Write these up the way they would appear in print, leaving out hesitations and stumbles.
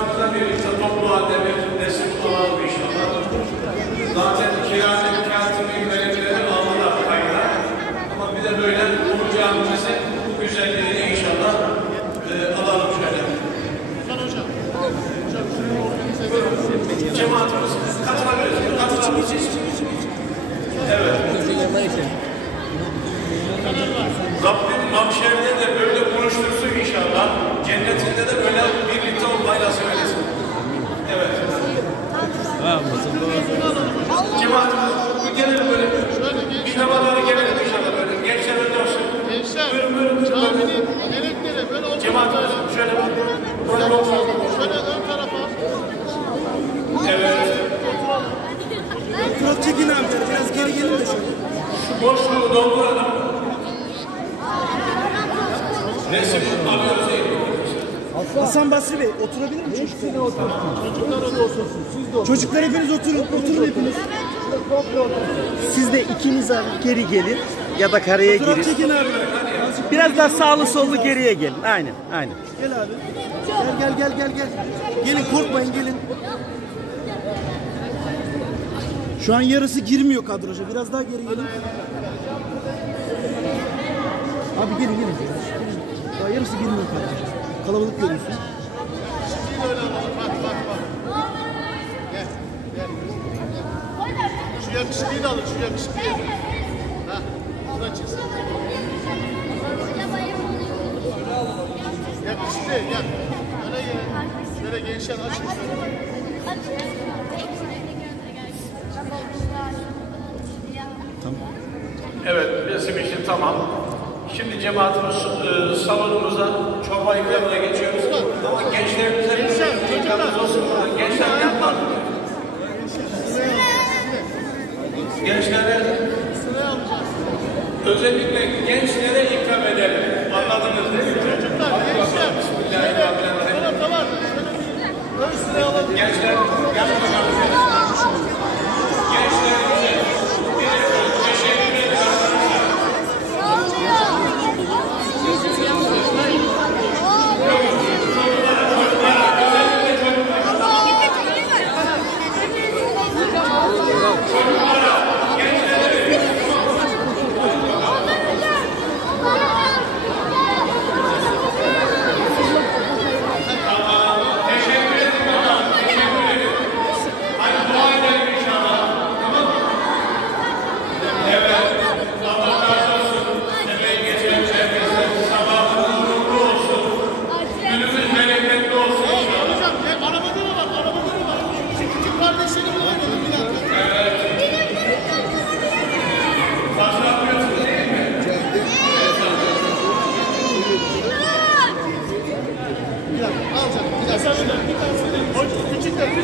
cemaatimizle birlikte toplu halde bir resim alalım inşallah. Zaten kiracı katibi belediyeleri aldılar kayda. Ama bir de böyle Ulu Camimizin bu güzelliğini inşallah alalım şöyle. Cemaatimiz katılabiliriz. Evet. Rabbim mahşerde de böyle buluştursun inşallah. Cennetinde de böyle birlikte olmayı nasip eylesin. Evet. Cemaatimiz gelelim böyle. Bir havaları gelelim inşallah böyle. Gençler önde olsun. Gençler, buyurun. caminin melekleri böyle oturun. Cemaatimiz şöyle bak. Şöyle ön tarafa. Evet. Fotoğraf çekin abi. Biraz geri gelin de şöyle. Şu boşluğu dolduralım. Resim alıyoruz değil mi? Hasan Basri Bey oturabilir mi çocuklar? Çocuklar da otursun. Siz de oturun. Çocuklar hepiniz oturun. Oturun hepiniz. Siz de ikiniz geri gelin ya da kareye Fotoğraf girin. çekin abi. Biraz daha sağlı sollu geriye gelin. Aynen. Gel abi. Gel. Gelin korkmayın gelin. Şu an yarısı girmiyor kadraja. Biraz daha geri gelin. Abi gelin. Daha yarısı girmiyor kadraja. Kalabalık görüyorsun. Bak. Gel. Şu yakışıklıyı da alın, şu yakışıklıyı. Hah, şuradan çıksın. Yakışıklı, gel. Öne gel. Şöyle gençler açın. Evet, resim işi tamam. Şimdi cemaatimiz salonumuza çorba ikramına geçiyoruz. Ama gençlerimize bir ikramımız olsun. Gençler yapma. Gençlere özellikle gençlere ikram edelim. Anladınız değil mi? Çocuklar, gençler. Bismillahirrahmanirrahim. Tarafta var. Ön sıraya alalım. Gençler, gel bakalım. Gençlerimize teşekkür ederim.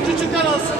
Küçükler alsın.